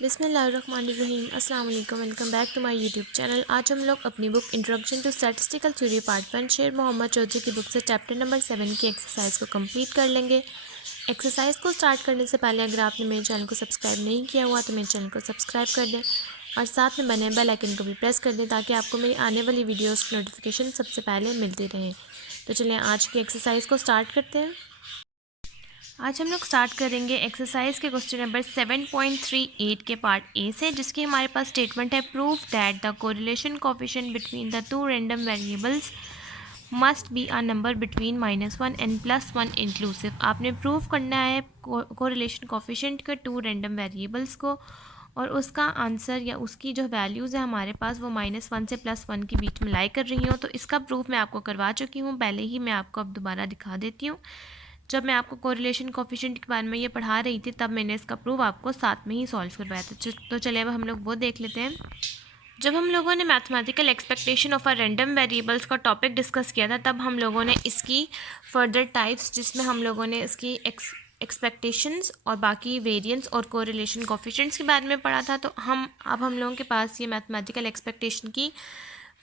बिस्मिल्लाहिर्रहमानिर्रहीम। अस्सलाम वालेकुम। Welcome back to my YouTube channel. आज हम लोग अपनी book introduction to statistical theory part 1 Sher Mohammad Chaudhary की बुक से चैप्टर नंबर 7 की एक्सरसाइज को कंप्लीट कर लेंगे। एक्सरसाइज को स्टार्ट करने से पहले अगर आपने मेरे चैनल को सब्सक्राइब नहीं किया हुआ तो मेरे चैनल को सब्सक्राइब कर दें और साथ में बने बेल आइकन को भी प्रेस कर दें ताकि आपको मेरी आने वाली वीडियोज़ की नोटिफिकेशन सबसे पहले मिलती रहे। तो चलिए आज की एक्सरसाइज को स्टार्ट करते हैं। आज हम लोग स्टार्ट करेंगे एक्सरसाइज के क्वेश्चन नंबर 7.38 के पार्ट ए से, जिसकी हमारे पास स्टेटमेंट है prove that the correlation coefficient between the two random variables must be a number between -1 and +1 inclusive. आपने प्रूव करना है कोरिलेशन कोफिशिएंट के टू रैंडम वेरिएबल्स को और उसका आंसर या उसकी जो वैल्यूज़ है हमारे पास वो -1 से +1 के बीच में लाई कर रही हूँ। तो इसका प्रूफ मैं आपको करवा चुकी हूँ पहले ही, मैं आपको अब दोबारा दिखा देती हूँ। जब मैं आपको कोरिलेशन कोफिशिएंट के बारे में ये पढ़ा रही थी तब मैंने इसका प्रूफ आपको साथ में ही सॉल्व करवाया था। तो चलिए अब हम लोग वो देख लेते हैं। जब हम लोगों ने mathematical expectation of a random variables का टॉपिक डिस्कस किया था तब हम लोगों ने इसकी फर्दर टाइप्स, जिसमें हम लोगों ने इसकी एक्सपेक्टेशंस और बाकी वेरिएंस और कोरिलेशन कोफिशिएंट्स के बारे में पढ़ा था। तो हम लोगों के पास ये मैथमेटिकल एक्सपेक्टेशन की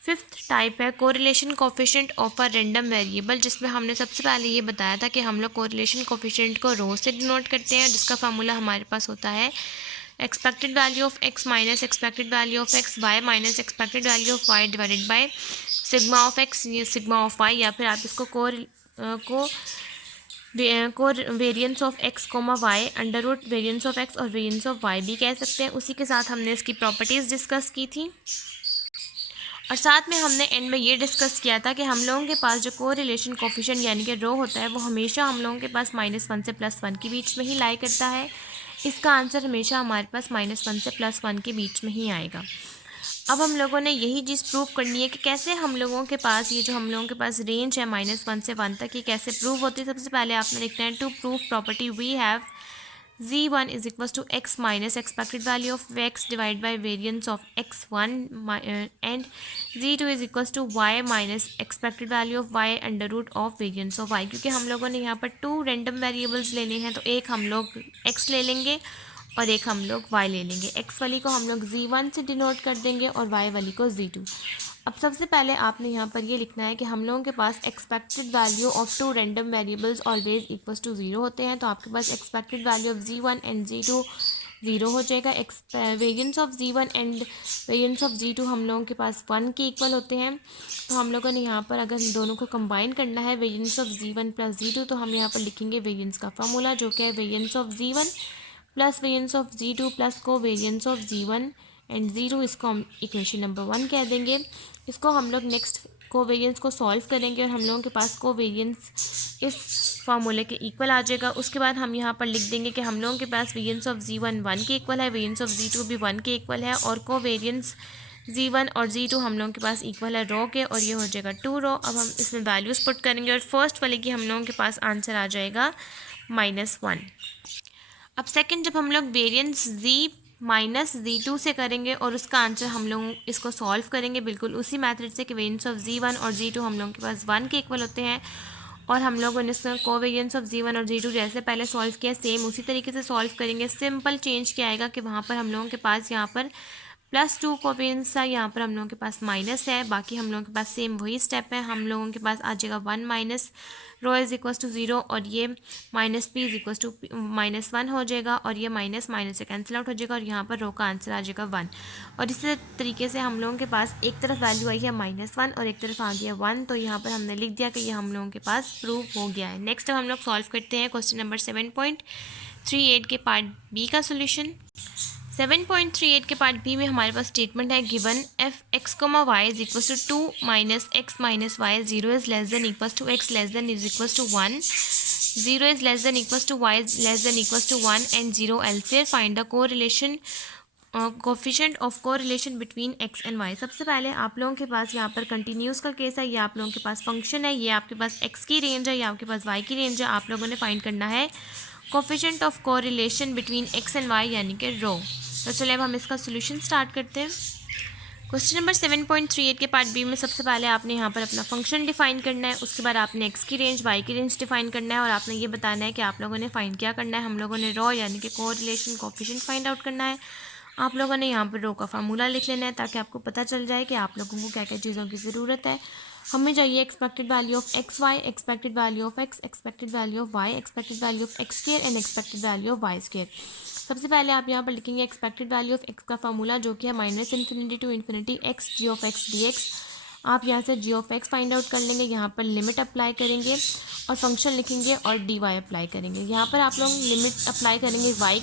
फिफ्थ टाइप है correlation coefficient of a random variable, जिसमें हमने सबसे पहले ये बताया था कि हम लोग कोरिलेशन कोफिशिएंट को रो से डिनोट करते हैं, जिसका फार्मूला हमारे पास होता है expected value of X minus expected value of X Y minus expected value of Y divided by sigma of X sigma of Y, या फिर आप इसको को variance of X comma Y under root variance of X और variance of Y भी कह सकते हैं। उसी के साथ हमने इसकी प्रॉपर्टीज़ डिस्कस की थी और साथ में हमने एंड में ये डिस्कस किया था कि हम लोगों के पास जो कोरिलेशन कोफिशिएंट यानी कि रो होता है वो हमेशा हम लोगों के पास -1 से +1 के बीच में ही लाई करता है। इसका आंसर हमेशा हमारे पास -1 से +1 के बीच में ही आएगा। अब हम लोगों ने यही चीज़ प्रूव करनी है कि कैसे हम लोगों के पास ये जो हम लोगों के पास रेंज है -1 से 1 तक, ये कैसे प्रूव होती है। सबसे पहले आपने लिखना है to prove property we have z1 is equals to x minus expected value of x divided by variance of x1 and z2 is equals to y minus expected value of y under root of variance of y। क्योंकि हम लोगों ने यहाँ पर to random variables लेने हैं तो एक हम लोग x ले लेंगे और एक हम लोग y ले लेंगे। x वाली को हम लोग z1 से डिनोट कर देंगे और y वाली को z2। अब सबसे पहले आपने यहाँ पर ये लिखना है कि हम लोगों के पास expected value of two random variables always equals to 0 होते हैं। तो आपके पास expected value of z1 and z2 0 हो जाएगा। Variance of z1 and variance of z2 हम लोगों के पास 1 के इक्वल होते हैं। तो हम लोगों ने यहाँ पर अगर दोनों को कंबाइन करना है variance of z1 plus z2, तो हम यहाँ पर लिखेंगे वेरिएंस का फार्मूला जो कि है variance of z1 plus variance of z2 plus को variance of z1 and z2। इसको हम इक्वेशन नंबर 1 कह देंगे। इसको हम लोग नेक्स्ट कोवेरिएंस को सॉल्व करेंगे और हम लोगों के पास कोवेरिएंस इस फार्मूले के इक्वल आ जाएगा। उसके बाद हम यहाँ पर लिख देंगे कि हम लोगों के पास वेरिएंस ऑफ z1 1 के इक्वल है, वेरिएंस ऑफ z2 भी 1 के इक्वल है और कोवेरिएंस z1 और z2 हम लोगों के पास इक्वल है रो के, और ये हो जाएगा 2 रो। अब हम इसमें वैल्यूज़ पुट करेंगे और फर्स्ट वाले की हम लोगों के पास आंसर आ जाएगा -1। अब सेकंड जब हम लोग वेरिएंस z माइनस z2 से करेंगे और उसका आंसर हम लोग इसको सॉल्व करेंगे बिल्कुल उसी मेथड से कि वेरिएंस ऑफ z1 और z2 हम लोगों के पास 1 के इक्वल होते हैं और हम लोगों ने इसमें कोवेरिएंस ऑफ z1 और z2 जैसे पहले सॉल्व किया सेम उसी तरीके से सॉल्व करेंगे। सिंपल चेंज क्या आएगा कि वहाँ पर हम लोगों के पास यहाँ पर +2 कोवेरिएंस था, यहाँ पर हम लोगों के पास माइनस है, बाकी हम लोगों के पास सेम वही स्टेप है। हम लोगों के पास आ जाएगा 1 minus rho is equals to 0 और ये minus p is equals to -1 हो जाएगा और ये माइनस माइनस से कैंसिल आउट हो जाएगा और यहाँ पर रो का आंसर आ जाएगा 1। और इसी तरीके से हम लोगों के पास एक तरफ वैल्यू आई है -1 और एक तरफ आ गया 1, तो यहाँ पर हमने लिख दिया कि ये हम लोगों के पास प्रूव हो गया है। नेक्स्ट हम लोग सॉल्व करते हैं क्वेश्चन नंबर 7.38 के पार्ट बी का सोल्यूशन। 7.38 के पार्ट बी में हमारे पास स्टेटमेंट है given F X comma Y is equals to 2 minus X minus Y 0 is less than equals to X less than is equals to 1, 0 is less than equals to Y less than equals to 1 and 0 elsewhere find the correlation coefficient of correlation between X and Y. सबसे पहले आप लोगों के पास यहाँ पर continuous का case है, ये आप लोगों के पास फंक्शन है, ये आपके पास एक्स की रेंज है, ये आपके पास वाई की रेंज है। आप लोगों ने फाइंड करना है coefficient of correlation between X and Y यानी कि रो। तो चलिए अब हम इसका सोल्यूशन स्टार्ट करते हैं। क्वेश्चन नंबर 7.38 के पार्ट बी में सबसे पहले आपने यहाँ पर अपना फंक्शन डिफाइन करना है, उसके बाद आपने एक्स की रेंज वाई की रेंज डिफाइन करना है और आपने ये बताना है कि आप लोगों ने फाइंड क्या करना है। हम लोगों ने रो यानी कि कोरिलेशन कोफिशिएंट फाइंड आउट करना है आप लोगों ने यहाँ पर रो का फार्मूला लिख लेना है ताकि आपको पता चल जाए कि आप लोगों को क्या क्या चीज़ों की ज़रूरत है। हमें चाहिए expected value of X Y, expected value of X, expected value of Y, expected value of X square and expected value of Y square. सबसे पहले आप यहाँ पर लिखेंगे एक्सपेक्टेड वैल्यू ऑफ एक्स का फार्मूला जो कि है -∞ to ∞ X G of X D X. आप यहाँ से G of X find out कर लेंगे, यहाँ पर लिमिट अप्लाई करेंगे और फंक्शन लिखेंगे और डी वाई अप्लाई करेंगे। यहाँ पर आप लोग लिमिट अप्लाई करेंगे वाई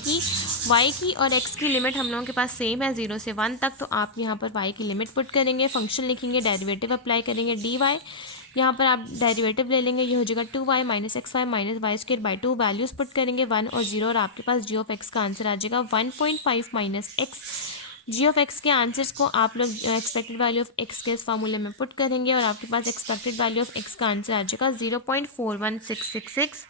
की और एक्स की लिमिट हम लोगों के पास सेम है 0 से 1 तक, तो आप यहाँ पर वाई की लिमिट पुट करेंगे, फंक्शन लिखेंगे, डेरिवेटिव अप्लाई करेंगे डी वाई। यहाँ पर आप डेरिवेटिव ले लेंगे, ये हो जाएगा 2y minus X Y minus Y square by 2। Values put करेंगे 1 और 0 और आपके पास जी ऑफ एक्स का आंसर आ जाएगा 1.5 minus X. G of X के आंसर्स को आप लोग एक्सपेक्टेड वैल्यू ऑफ एक्स के इस फार्मूले में पुट करेंगे और आपके पास एक्सपेक्टेड वैल्यू ऑफ एक्स का आंसर आ जाएगा 0.41666।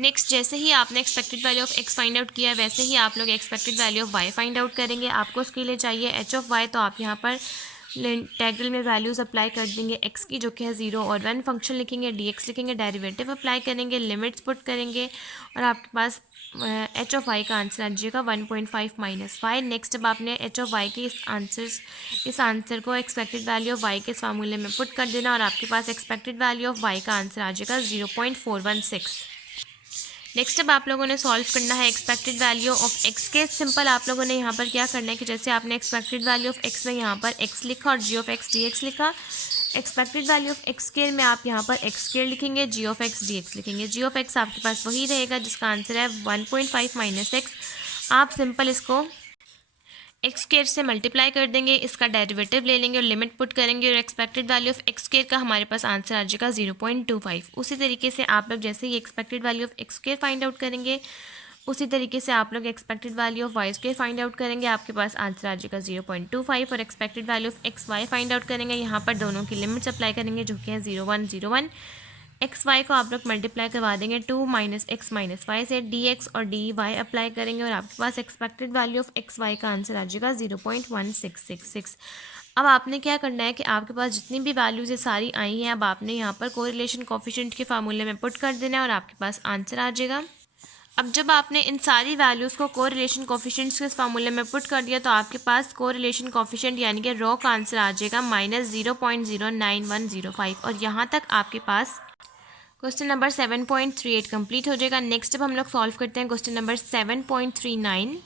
नेक्स्ट, जैसे ही आपने expected value of X find out किया है वैसे ही आप लोग expected value of Y find out करेंगे। आपको उसके लिए चाहिए एच ऑफ वाई, तो आप यहाँ पर इंटीग्रल में वैल्यूज़ अप्लाई कर देंगे एक्स की जो कि है 0 और 1, फंक्शन लिखेंगे, डी एक्स लिखेंगे, डेरिवेटिव अप्लाई करेंगे, लिमिट्स पुट करेंगे और आपके पास एच ऑफ वाई का आंसर आ जाएगा 1.5 माइनस वाई। नेक्स्ट, अब आपने एच ऑफ वाई के इस आंसर को एक्सपेक्टेड वैल्यू ऑफ वाई के इस फार्मूले में पुट कर देना और आपके पास एक्सपेक्टेड वैल्यू ऑफ वाई का आंसर आ जाएगा 0.416। नेक्स्ट, अब आप लोगों ने सॉल्व करना है एक्सपेक्टेड वैल्यू ऑफ एक्स के। सिंपल आप लोगों ने यहाँ पर क्या करना है कि जैसे आपने एक्सपेक्टेड वैल्यू ऑफ एक्स में यहाँ पर एक्स लिखा और जी ऑफ एक्स डी एक्स लिखा, expected value of X square में आप यहाँ पर एक्स स्क्वायर लिखेंगे, जी ऑफ एक्स डी एक्स लिखेंगे। जी ऑफ एक्स आपके पास वही रहेगा जिसका आंसर है 1.5 माइनस एक्स। आप सिंपल इसको एक्स स्क्वायर से मल्टीप्लाई कर देंगे, इसका डेरिवेटिव ले लेंगे और लिमिट पुट करेंगे और expected value of X square का हमारे पास आंसर आ जाएगा 0.25। उसी तरीके से आप लोग जैसे ही expected value of X square find out करेंगे उसी तरीके से आप लोग expected value of Y square find out करेंगे, आपके पास आंसर आ जाएगा 0.25। और expected value of X Y find out करेंगे, यहाँ पर दोनों की लिमिट्स अप्लाई करेंगे जो कि है 0.1 एक्स वाई को आप लोग मल्टीप्लाई करवा देंगे 2 माइनस एक्स माइनस वाई से, डी एक्स और डी वाई अप्लाई करेंगे और आपके पास expected value of X Y का आंसर आ जाएगा 0.1666। अब आपने क्या करना है कि आपके पास जितनी भी वैल्यूज़ ये सारी आई हैं अब आपने यहाँ पर कोरिलेशन कोफिशिएंट के फार्मूले में पुट कर देना है और आपके पास आंसर आ जाएगा। अब जब आपने इन सारी वैल्यूज़ को कोरिलेशन कोफिशिएंट्स के फार्मूले में पुट कर दिया तो आपके पास कोरिलेशन कोफिशिएंट यानी कि रो का आंसर आ जाएगा -0.09105 और यहाँ तक आपके पास क्वेश्चन नंबर 7.38 कंप्लीट हो जाएगा। नेक्स्ट अब हम लोग सॉल्व करते हैं क्वेश्चन नंबर 7.39।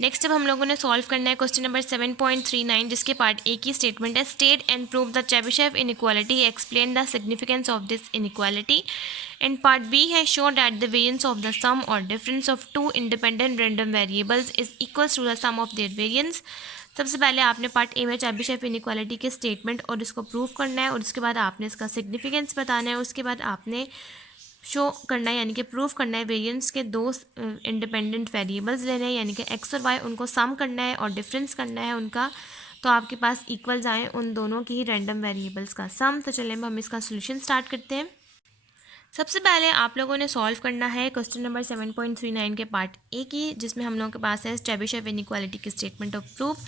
नेक्स्ट अब हम लोगों ने सॉल्व करना है क्वेश्चन नंबर 7.39 जिसके पार्ट ए की स्टेटमेंट है state and prove the Chebyshev inequality, explain the significance of this inequality. And part B है show that the variance of the sum और difference of two independent random variables is equals to the sum of their variance. सबसे पहले आपने part A में Chebyshev inequality के statement और इसको prove करना है और उसके बाद आपने इसका सिग्निफिकेंस बताना है। उसके बाद आपने शो करना है यानी कि प्रूव करना है वेरिएंस के दो इंडिपेंडेंट वेरिएबल्स लेने हैं यानी कि एक्स और वाई, उनको सम करना है और डिफरेंस करना है उनका, तो आपके पास इक्वल्स आए उन दोनों की ही रैंडम वेरिएबल्स का सम। तो चलिए हम इसका सोल्यूशन स्टार्ट करते हैं। सबसे पहले आप लोगों ने सॉल्व करना है क्वेश्चन नंबर 7.39 के पार्ट ए की जिसमें हम लोगों के पास है चेबिशेव इनइक्वालिटी की स्टेटमेंट ऑफ प्रूफ।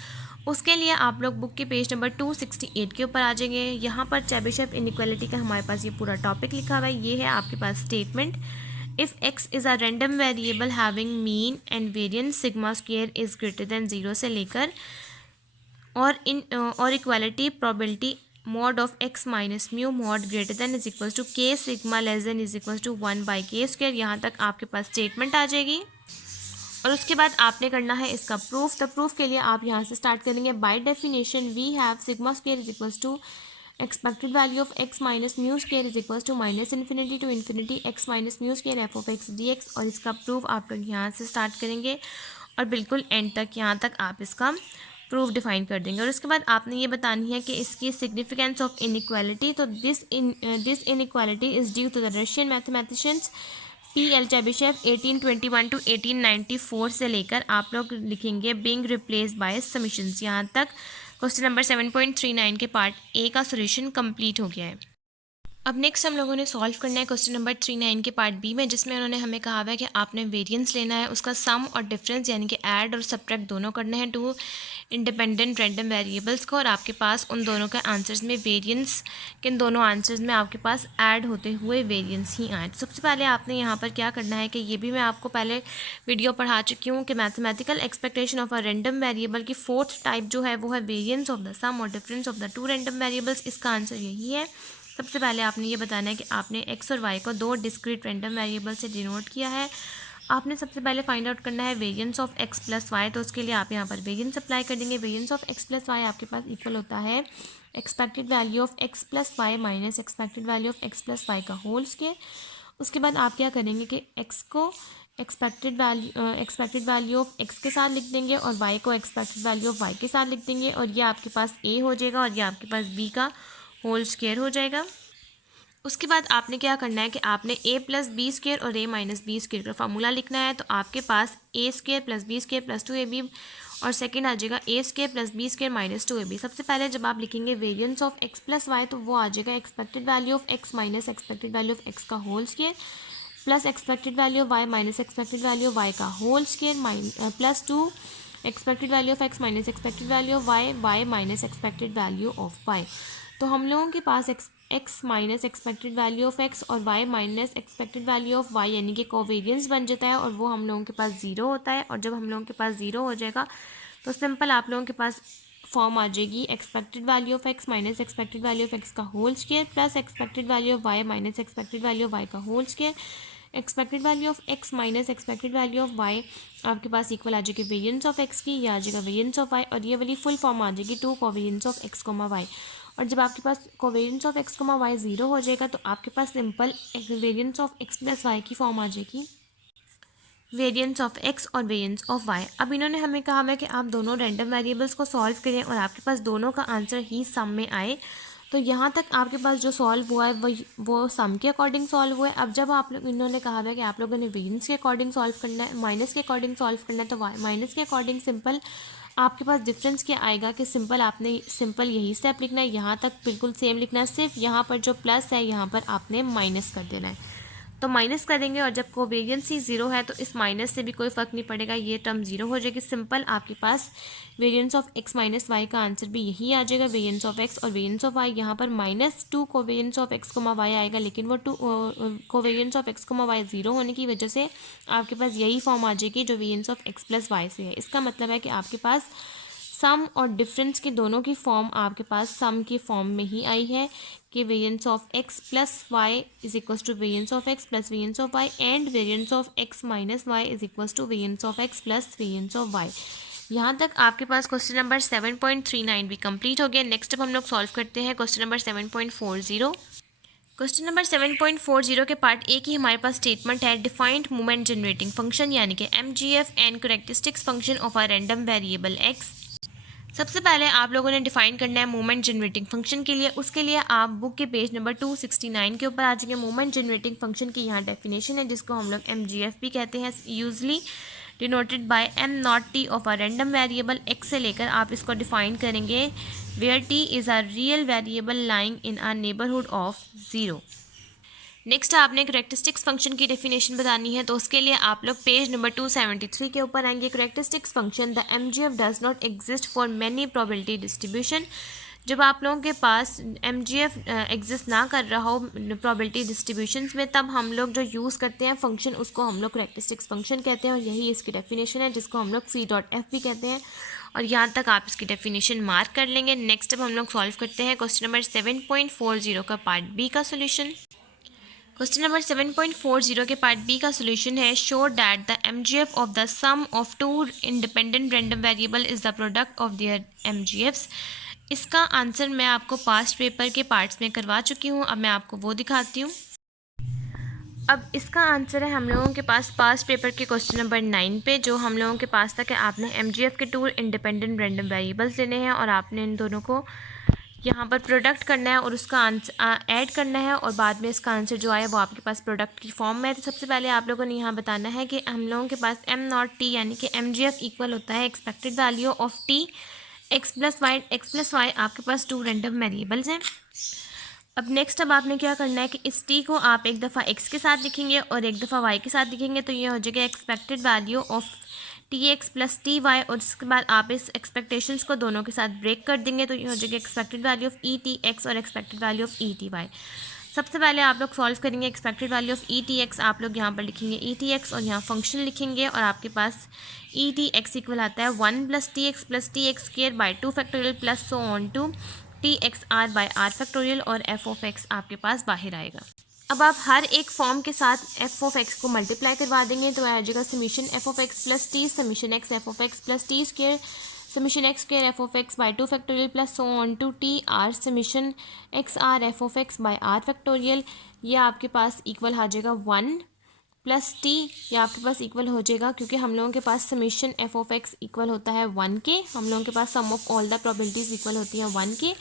उसके लिए आप लोग बुक के पेज नंबर 268 के ऊपर आ जाएंगे। यहाँ पर चेबिशेव इनइक्वालिटी का हमारे पास ये पूरा टॉपिक लिखा हुआ है। ये है आपके पास statement, if X is a random variable having mean and variance sigma square is greater than 0 से लेकर और equality probability mod of x minus mu mod greater than is equals to k sigma less than is equals to 1 by K square. यहाँ तक आपके पास statement आ जाएगी और उसके बाद आपने करना है इसका प्रूफ। तो प्रूफ के लिए आप यहाँ से स्टार्ट करेंगे। By definition we have sigma square is equals to expected value of x minus mu square is equals to -∞ to ∞ x minus mu square F of X D X. और इसका proof आप लोग यहाँ से start करेंगे और बिल्कुल and तक यहाँ तक आप इसका प्रूफ डिफाइन कर देंगे। और उसके बाद आपने ये बतानी है कि इसकी सिग्निफिकेंस ऑफ इनइक्वालिटी। तो this inequality is due to the Russian mathematicians P.L. Chebyshev 1821 to 1894 से लेकर आप लोग लिखेंगे बीइंग रिप्लेस्ड बाय समीशंस। यहाँ तक क्वेश्चन नंबर 7.39 के पार्ट ए का सोल्यूशन कंप्लीट हो गया है। अब नेक्स्ट हम लोगों ने सॉल्व करना है क्वेश्चन नंबर 39 के पार्ट बी में, जिसमें उन्होंने हमें कहा हुआ है कि आपने वेरिएंस लेना है, उसका सम और डिफरेंस यानी कि ऐड और सब्ट्रैक्ट दोनों करने हैं टू इंडिपेंडेंट रैंडम वेरिएबल्स को, और आपके पास उन दोनों के आंसर्स में वेरिएंस, किन दोनों आंसर्स में आपके पास ऐड होते हुए वेरिएंस ही आए। तो सबसे पहले आपने यहाँ पर क्या करना है कि ये भी मैं आपको पहले वीडियो पढ़ा चुकी हूँ कि mathematical expectation of a random variable की फोर्थ टाइप जो है वो है वेरिएंस ऑफ द सम और difference of the two random variables. इसका आंसर यही है। सबसे पहले आपने ये बताना है कि आपने एक्स और वाई को दो डिस्क्रीट रैंडम वेरिएबल से डिनोट किया है। आपने सबसे पहले फाइंड आउट करना है variance of X plus Y, तो उसके लिए आप यहाँ पर वेरिएंस अप्लाई कर देंगे। Variance of X plus Y आपके पास इक्वल होता है expected value of X plus Y minus expected value of X plus Y का होल स्क्वायर। उसके बाद आप क्या करेंगे कि एक्स को एक्सपेक्टेड वैल्यू ऑफ एक्स के साथ लिख देंगे और वाई को एक्सपेक्टेड वैल्यू ऑफ वाई के साथ लिख देंगे, और ये आपके पास ए हो जाएगा और ये आपके पास बी का होल स्क्वायर हो जाएगा। उसके बाद आपने क्या करना है कि आपने ए प्लस बी स्क्वायर और ए माइनस बी स्क्वायर का फार्मूला लिखना है। तो आपके पास A square plus B square plus 2ab और सेकंड आ जाएगा A square plus B square minus 2ab। सबसे पहले जब आप लिखेंगे variance of X plus Y तो वो आ जाएगा expected value of X minus expected value of X का whole square plus expected value of Y minus expected value of Y का whole square plus 2 expected value of X minus expected value of Y Y minus expected value of Y. तो हम लोगों के पास X minus expected value of X और Y minus expected value of Y यानी कि covariance बन जाता है, और वो हम लोगों के पास ज़ीरो होता है। और जब हम लोगों के पास ज़ीरो हो जाएगा तो सिंपल आप लोगों के पास फॉर्म आ जाएगी expected value of X minus expected value of X का whole square plus expected value of Y minus expected value of Y का whole square. Expected value of X minus expected value of Y आपके पास equal आ जाएगी variance of x की, या आ जाएगा variance of Y, और ये वाली फुल फॉर्म आ जाएगी to covariance of X comma Y. और जब आपके पास covariance of X comma Y zero हो जाएगा तो आपके पास simple variance of X plus Y की फॉर्म आ जाएगी वेरिएंस ऑफ एक्स और वेरिएंस ऑफ वाई। अब इन्होंने हमें कहा है कि आप दोनों रैंडम वेरिएबल्स को सॉल्व करें और आपके पास दोनों का आंसर ही सम में आए। तो यहाँ तक आपके पास जो सॉल्व हुआ है वो सम के अकॉर्डिंग सॉल्व हुआ है। अब जब आप लोग इन्होंने कहा है कि आप लोगों ने वेरिएंस के अकॉर्डिंग सॉल्व करना है, माइनस के अकॉर्डिंग सॉल्व करना है, तो माइनस के अकॉर्डिंग सिंपल आपके पास डिफरेंस क्या आएगा कि सिंपल आपने सिंपल यही स्टेप लिखना है, यहाँ तक बिल्कुल सेम लिखना है, सिर्फ यहाँ पर जो प्लस है यहाँ पर आपने माइनस कर देना है। तो माइनस करेंगे और जब कोवेरियंस ही ज़ीरो है तो इस माइनस से भी कोई फ़र्क नहीं पड़ेगा, ये टर्म ज़ीरो हो जाएगी। सिंपल आपके पास variance of X minus Y का आंसर भी यही आ जाएगा, वेरिएंस ऑफ एक्स और वेरिएंस ऑफ वाई। यहाँ पर -2 covariance of X comma Y आएगा, लेकिन वो covariance of X comma Y zero होने की वजह से आपके पास यही फॉर्म आ जाएगी जो variance of X plus Y से है। इसका मतलब है कि आपके पास सम और डिफरेंस के दोनों की फॉर्म आपके पास सम की फॉर्म में ही आई है कि variance of X plus Y is equals to variance of X plus variance of Y and variance of X minus Y is equals to variance of X plus variance of Y. यहाँ तक आपके पास question number 7.39 भी complete हो गया। Next अब हम लोग solve करते हैं क्वेश्चन नंबर 7.40। क्वेश्चन नंबर 7.40 के पार्ट ए की हमारे पास स्टेटमेंट है डिफाइंड मोमेंट जनरेटिंग फंक्शन यानी कि MGF and characteristics function of a random variable x. सबसे पहले आप लोगों ने डिफाइन करना है मोमेंट जनरेटिंग फंक्शन के लिए। उसके लिए आप बुक के पेज नंबर 269 के ऊपर आ जाएंगे। मोमेंट जनरेटिंग फंक्शन की यहाँ डेफिनेशन है जिसको हम लोग MGF भी कहते हैं, usually denoted by m0t of a random variable x से लेकर आप इसको डिफाइन करेंगे where t is a real variable lying in a neighbourhood of 0। Next आपने करेक्टरिस्टिक्स फंक्शन की डेफिनेशन बतानी है, तो उसके लिए आप लोग पेज नंबर 273 के ऊपर आएंगे। Characteristics function the MGF does not exist for many probability distribution. जब आप लोगों के पास MGF एग्जिस्ट ना कर रहा हो प्रोबेबिलिटी डिस्ट्रीब्यूशंस में, तब हम लोग जो यूज़ करते हैं फंक्शन उसको हम लोग करेक्टरिस्टिक्स फंक्शन कहते हैं, और यही इसकी डेफिनेशन है जिसको हम लोग C.F भी कहते हैं। और यहाँ तक आप इसकी डेफिनेशन मार्क कर लेंगे। नेक्स्ट अब हम लोग सॉल्व करते हैं क्वेश्चन नंबर 7.40 का पार्ट बी का सोल्यूशन। क्वेश्चन नंबर 7.40 के पार्ट बी का सोल्यूशन है show that the MGF of the sum of two independent random variable is the product of their MGFs। इसका आंसर मैं आपको पास्ट पेपर के parts में करवा चुकी हूँ, अब मैं आपको वो दिखाती हूँ। अब इसका आंसर है हम लोगों के पास पास्ट पेपर के क्वेश्चन नंबर 9 पे, जो हम लोगों के पास था कि आपने MGF के टू इंडिपेंडेंट रैंडम वेरिएबल्स लेने हैं और आपने इन दोनों को यहाँ पर प्रोडक्ट करना है और उसका आंसर ऐड करना है, और बाद में इसका आंसर जो आया वो आपके पास प्रोडक्ट की फॉर्म में है। तो सबसे पहले आप लोगों ने यहाँ बताना है कि हम लोगों के पास m0t यानी कि MGF इक्वल होता है expected value of t x plus Y आपके पास टू रैंडम वेरिएबल्स हैं। अब नेक्स्ट अब आपने क्या करना है कि इस टी को आप एक दफ़ा एक्स के साथ लिखेंगे और एक दफ़ा वाई के साथ लिखेंगे, तो ये हो जाएगा expected value of T X plus T Y, और उसके बाद आप इस एक्सपेक्टेशंस को दोनों के साथ ब्रेक कर देंगे, तो ये हो जाएगा expected value of E T X और expected value of E T Y. सबसे पहले आप लोग सॉल्व करेंगे expected value of E T X, आप लोग यहाँ पर लिखेंगे ई टी एक्स और यहाँ फंक्शन लिखेंगे, और आपके पास ई टी एक्स इक्वल आता है 1 plus T X square by 2 factorial plus so on to T X R by R factorial, और एफ ऑफ एक्स आपके पास बाहर आएगा। अब आप हर एक फॉर्म के साथ एफ ऑफ एक्स को मल्टीप्लाई करवा देंगे, तो आ जाएगा summation F of X plus T summation X F of X plus T square summation X square F of X by 2 factorial plus so on to T R summation X R F of X by R factorial. ये आपके पास equal आ जाएगा 1 plus T, ये आपके पास equal हो जाएगा, क्योंकि हम लोगों के पास summation F of X equal होता है 1 के, हम लोगों के पास sum of all the probabilities equal होती हैं 1 के,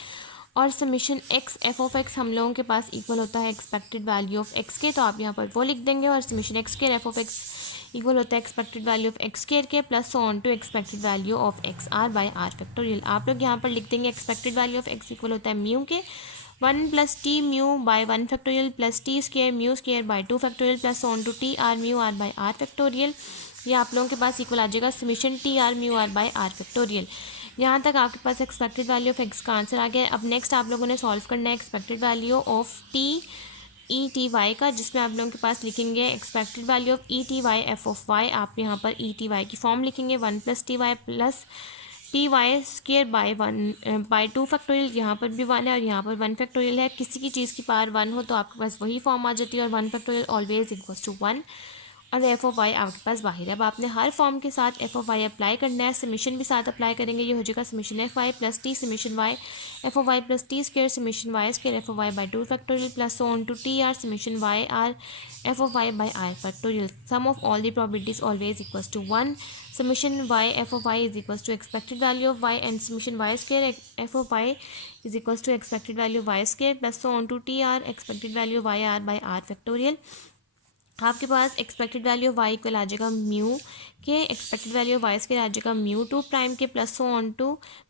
और summation X F of X हम लोगों के पास इक्वल होता है एक्सपेक्टेड वैल्यू ऑफ एक्स के, तो आप यहाँ पर वो लिख देंगे, और समीशन एक्स के एफ ऑफ एक्स इक्वल होता है एक्सपेक्टेड वैल्यू ऑफ एक्स के plus on to expected value of X R by R factorial. आप लोग यहाँ पर लिख देंगे expected value of X equal होता है म्यू के 1 plus T mu by 1 factorial plus T square mu square by 2 factorial plus on to T R mu R by R factorial. ये आप लोगों के पास इक्वल आ जाएगा summation T R mu R by R factorial. यहाँ तक आपके पास एक्सपेक्टेड वैल्यू ऑफ एक्स का आंसर आ गया। अब नेक्स्ट आप लोगों ने सॉल्व करना है expected value of T E T Y का, जिसमें आप लोगों के पास लिखेंगे expected value of E T Y F of Y. आप यहाँ पर ई टी वाई की फॉर्म लिखेंगे 1 plus T Y plus T Y square by 2 factorial, यहाँ पर भी 1 है और यहाँ पर 1 फैक्टोरियल है। किसी की चीज़ की पावर 1 हो तो आपके पास वही फॉर्म आ जाती है, और 1 फैक्टोरियल ऑलवेज इक्वल्स टू 1, और एफ ऑफ वाई आपके पास बाहर है। अब आपने हर फॉर्म के साथ एफ ऑफ वाई अप्लाई करना है, समीशन भी साथ अप्लाई करेंगे। ये हो जाएगा summation F Y plus T summation Y F of Y plus T square summation Y square F of Y by 2 factorial plus on to T R summation Y R F of Y by R factorial. Sum of all the probabilities always equals to 1। Summation Y F of Y is equals to expected value of Y and summation Y square F of Y is equals to expected value Y square plus on to T R expected value Y R by R factorial. आपके पास expected value Y equal आ जाएगा mu के expected value Y square आ जाएगा mu two prime के plus on to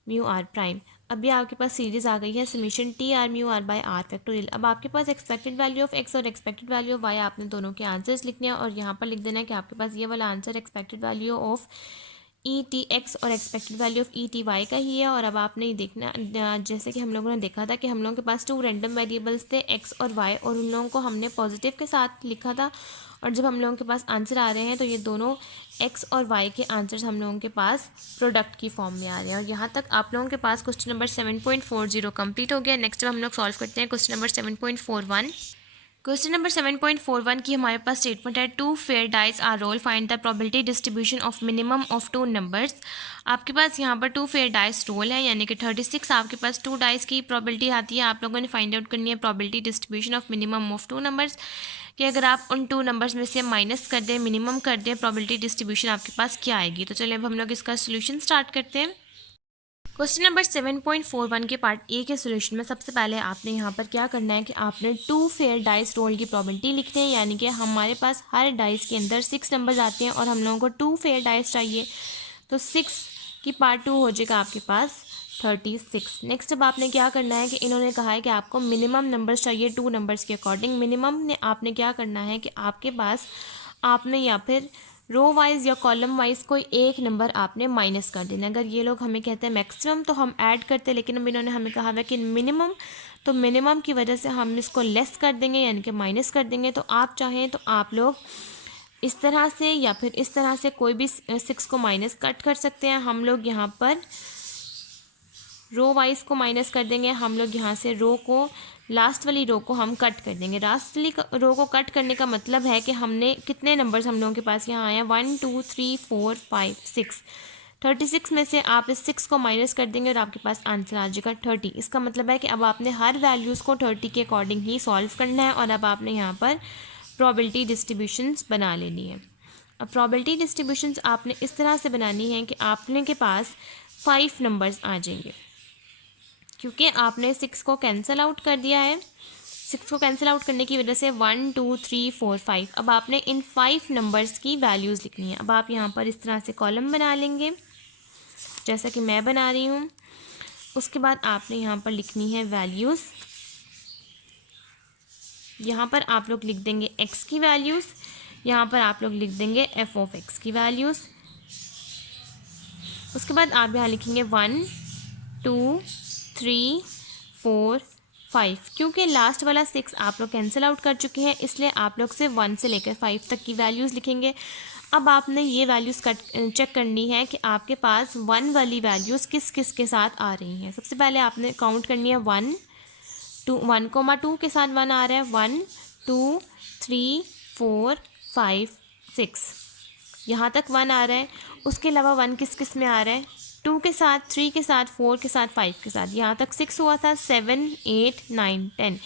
mu R prime. अभी आपके पास सीरीज आ गई है summation T R mu R by R factorial. अब आपके पास एक्सपेक्टेड वैल्यू ऑफ एक्स और एक्सपेक्टेड वैल्यू ऑफ वाई आपने दोनों के आंसर्स लिखने हैं, और यहाँ पर लिख देना है कि आपके पास ये वाला answer expected value of E T X और expected value of E T Y का ही है। और अब आपने ये देखना, जैसे कि हम लोगों ने देखा था कि हम लोगों के पास 2 रैंडम वेरिएबल्स थे एक्स और वाई, और उन लोगों को हमने पॉजिटिव के साथ लिखा था, और जब हम लोगों के पास आंसर आ रहे हैं तो ये दोनों एक्स और वाई के आंसर्स हम लोगों के पास प्रोडक्ट की फॉर्म में आ रहे हैं। और यहाँ तक आप लोगों के पास क्वेश्चन नंबर 7.40 कंप्लीट हो गया। नेक्स्ट हम लोग सॉल्व करते हैं क्वेश्चन नंबर 7.41। क्वेश्चन नंबर 7.41 की हमारे पास स्टेटमेंट है 2 fair dice are roll find the probability distribution of minimum of 2 numbers. आपके पास यहाँ पर 2 फेयर डाइस रोल है, यानी कि 36 आपके पास 2 डाइस की प्रोबेबिलिटी आती है। आप लोगों ने फाइंड आउट करनी है probability distribution of minimum of 2 numbers, कि अगर आप उन 2 नंबर्स में से माइनस कर दें, मिनिमम कर दें, प्रोबेबिलिटी डिस्ट्रीब्यूशन आपके पास क्या आएगी। तो चलिए अब हम लोग इसका सोल्यूशन स्टार्ट करते हैं। क्वेश्चन नंबर 7.41 के पार्ट ए के सोल्यूशन में सबसे पहले आपने यहाँ पर क्या करना है कि आपने 2 फेयर डाइस रोल की प्रोबेबिलिटी लिखते हैं, यानी कि हमारे पास हर डाइस के अंदर 6 नंबर्स आते हैं और हम लोगों को 2 फेयर डाइस चाहिए, तो 6 की पार्ट 2 हो जाएगा आपके पास 36। नेक्स्ट अब आपने क्या करना है कि इन्होंने कहा है कि आपको मिनिमम नंबर्स चाहिए 2 नंबर्स के अकॉर्डिंग। मिनिमम ने आपने क्या करना है कि आपके पास आपने या फिर रो वाइज या कॉलम वाइज कोई एक नंबर आपने माइनस कर देना। अगर ये लोग हमें कहते हैं मैक्सिमम तो हम ऐड करते हैं, लेकिन अब इन्होंने हमें कहा है कि मिनिमम, तो मिनिमम की वजह से हम इसको लेस कर देंगे, यानी कि माइनस कर देंगे। तो आप चाहें तो आप लोग इस तरह से या फिर इस तरह से कोई भी 6 को माइनस कट कर सकते हैं। हम लोग यहाँ पर रो वाइज को माइनस कर देंगे, हम लोग यहाँ से रो को, लास्ट वाली रो को हम कट कर देंगे। लास्ट वाली रो को कट करने का मतलब है कि हमने कितने नंबर्स हम लोगों के पास यहाँ आए हैं 1 2 3 4 5 6, 36 में से आप इस 6 को माइनस कर देंगे और आपके पास आंसर आ जाएगा 30। इसका मतलब है कि अब आपने हर वैल्यूज़ को 30 के अकॉर्डिंग ही सॉल्व करना है, और अब आपने यहाँ पर प्रोबेबिलिटी डिस्ट्रीब्यूशंस बना लेनी है। अब प्रोबेबिलिटी डिस्ट्रीब्यूशंस आपने इस तरह से बनानी है कि आपने के पास 5 नंबर्स आ जाएंगे, क्योंकि आपने 6 को कैंसिल आउट कर दिया है। 6 को कैंसिल आउट करने की वजह से 1 2 3 4 5, अब आपने इन 5 नंबर्स की वैल्यूज़ लिखनी है। अब आप यहाँ पर इस तरह से कॉलम बना लेंगे जैसा कि मैं बना रही हूँ। उसके बाद आपने यहाँ पर लिखनी है वैल्यूज़, यहाँ पर आप लोग लिख देंगे x की वैल्यूज़, यहाँ पर आप लोग लिख देंगे f ऑफ x की वैल्यूज़। उसके बाद आप यहाँ लिखेंगे 1 2 3 4 5। क्योंकि लास्ट वाला 6 आप लोग कैंसिल आउट कर चुके हैं, इसलिए आप लोग से 1 से लेकर 5 तक की वैल्यूज़ लिखेंगे। अब आपने ये वैल्यूज़ चेक करनी है कि आपके पास 1 वाली वैल्यूज़ किस किस के साथ आ रही हैं। सबसे पहले आपने काउंट करनी है 1 2 के साथ 1 आ रहा है, 1 2 3 4 5 6, यहाँ तक 1 आ रहा है। उसके अलावा 1 किस किस में आ रहा है, 2 के साथ, 3 के साथ, 4 के साथ, 5 के साथ, यहाँ तक 6 हुआ था, 7 8 9 10।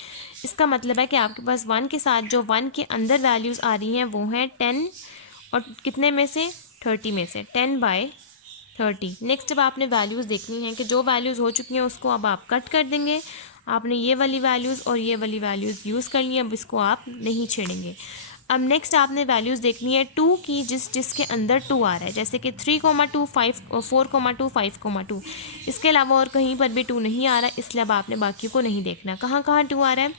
इसका मतलब है कि आपके पास 1 के साथ जो 1 के अंदर वैल्यूज़ आ रही हैं वो हैं 10 और कितने में से 30 में से 10/30। नेक्स्ट अब आपने वैल्यूज़ देखनी है कि जो वैल्यूज़ हो चुकी हैं उसको अब आप कट कर देंगे। आपने ये वाली वैल्यूज़ और ये वाली वैल्यूज़ यूज़ करनी है, अब इसको आप नहीं छेड़ेंगे। अब नेक्स्ट आपने वैल्यूज़ देखनी है 2 की, जिसके अंदर 2 आ रहा है, जैसे कि 3,2 5 4,2 5,2। इसके अलावा और कहीं पर भी 2 नहीं आ रहा है, इसलिए अब आपने बाकी को नहीं देखना कहाँ कहाँ 2 आ रहा है।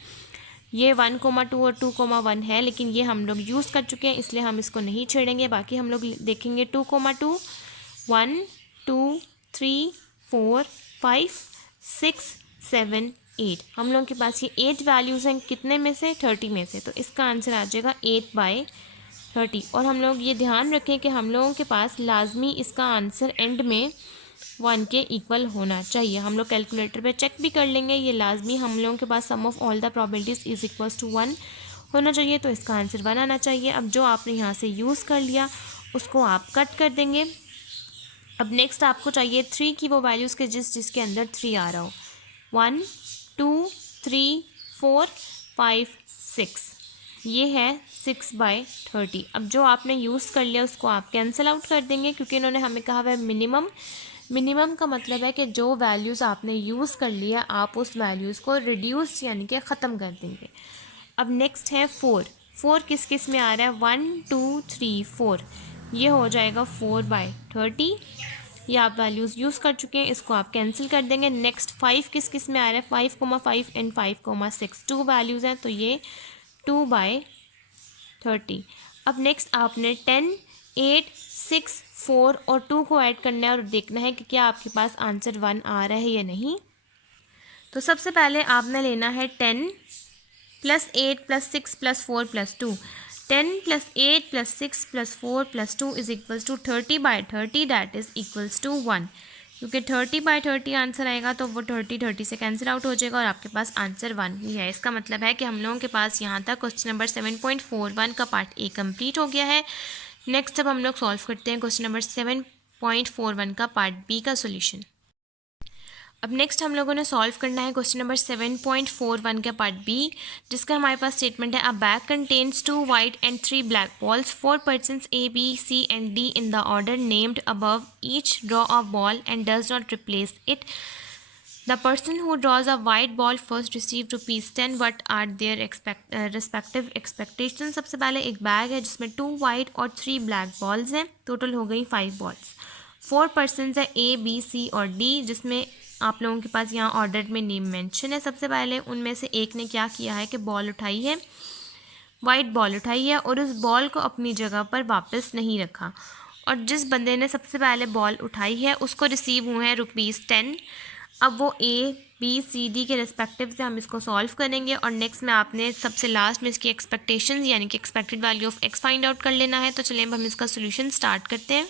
ये 1,2 और 2,1 है, लेकिन ये हम लोग यूज़ कर चुके हैं इसलिए हम इसको नहीं छेड़ेंगे। बाकी हम लोग देखेंगे 2,2 1 2 3 4 5 6 7 8। हम लोगों के पास ये 8 वैल्यूज़ हैं, कितने में से 30 में से, तो इसका आंसर आ जाएगा 8/30। और हम लोग ये ध्यान रखें कि हम लोगों के पास लाजमी इसका आंसर एंड में 1 के इक्वल होना चाहिए। हम लोग कैलकुलेटर पे चेक भी कर लेंगे, ये लाजमी हम लोगों के पास sum of all the probabilities is equals to 1 होना चाहिए, तो इसका आंसर 1 आना चाहिए। अब जो आपने यहाँ से यूज़ कर लिया उसको आप कट कर देंगे। अब नेक्स्ट आपको चाहिए 3 की वो वैल्यूज़ के जिसके अंदर 3 आ रहा हो, 1 2 3 4 5 6, ये है 6/30। अब जो आपने यूज़ कर लिया उसको आप कैंसिल आउट कर देंगे, क्योंकि इन्होंने हमें कहा है मिनिमम का मतलब है कि जो वैल्यूज़ आपने यूज़ कर लिया आप उस वैल्यूज़ को रिड्यूस यानी कि ख़त्म कर देंगे। अब नेक्स्ट है 4 किस किस में आ रहा है, 1 2 3 4, ये हो जाएगा 4/30। ये आप वैल्यूज़ यूज़ कर चुके हैं, इसको आप कैंसिल कर देंगे। नेक्स्ट 5 किस किस में आ रहा है, 5,5 एंड 5,6, 2 वैल्यूज़ हैं तो ये 2/30। अब नेक्स्ट आपने 10 8 6 4 और 2 को ऐड करना है और देखना है कि क्या आपके पास आंसर 1 आ रहा है या नहीं। तो सबसे पहले आपने लेना है 10 + 8 + 6 + 4 + 2। 10 + 8 + 6 + 4 + 2 is equals to 30/30, that is equals to 1। क्योंकि 30/30 आंसर आएगा तो वो 30 से कैंसिल आउट हो जाएगा और आपके पास आंसर 1 ही है। इसका मतलब है कि हम लोगों के पास यहाँ तक क्वेश्चन नंबर 7.41 का पार्ट ए कंप्लीट हो गया है। नेक्स्ट अब हम लोग सॉल्व करते हैं क्वेश्चन नंबर 7.41 का पार्ट बी का सोल्यूशन। अब नेक्स्ट हम लोगों ने सॉल्व करना है क्वेश्चन नंबर 7.41 का पार्ट बी, जिसका हमारे पास स्टेटमेंट है, अ bag contains 2 white and 3 black balls. 4 persons A, B, C and D in the order named above each draw a ball and does not replace it. The person who draws a white ball first receive ₹10. What are their respective expectations? सबसे पहले एक bag है जिसमें 2 white और 3 black balls हैं, total हो गई 5 balls। 4 persons है A, B, C और D, जिसमें आप लोगों के पास यहाँ ऑर्डर में नेम मेंशन है। सबसे पहले उनमें से एक ने क्या किया है कि बॉल उठाई है, वाइट बॉल उठाई है और उस बॉल को अपनी जगह पर वापस नहीं रखा, और जिस बंदे ने सबसे पहले बॉल उठाई है उसको रिसीव हुए हैं ₹10। अब वो A, B, C, D के रिस्पेक्टिव से हम इसको सॉल्व करेंगे और नेक्स्ट में आपने सबसे लास्ट में इसकी एक्सपेक्टेशंस यानी कि expected value of x find out कर लेना है। तो चलिए अब हम इसका सोल्यूशन स्टार्ट करते हैं।